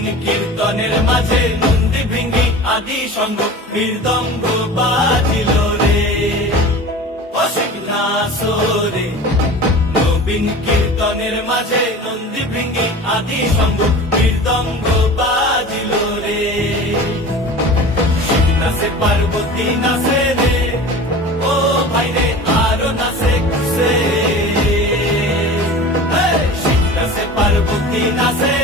নবীন কীর্তনের মাঝে নন্দী ভৃঙ্গি আদি সঙ্গ মৃদঙ্গ বাজিল রে অসিক নাসরে। নবীন কীর্তনের মাঝে নন্দী ভৃঙ্গি আদি সঙ্গ মৃদঙ্গ বাজিল রে। শিব নাচে পার্বতী নাচে রে, ও ভাই রে আরো নাচে খুশে। শিব নাচে পার্বতী নাচে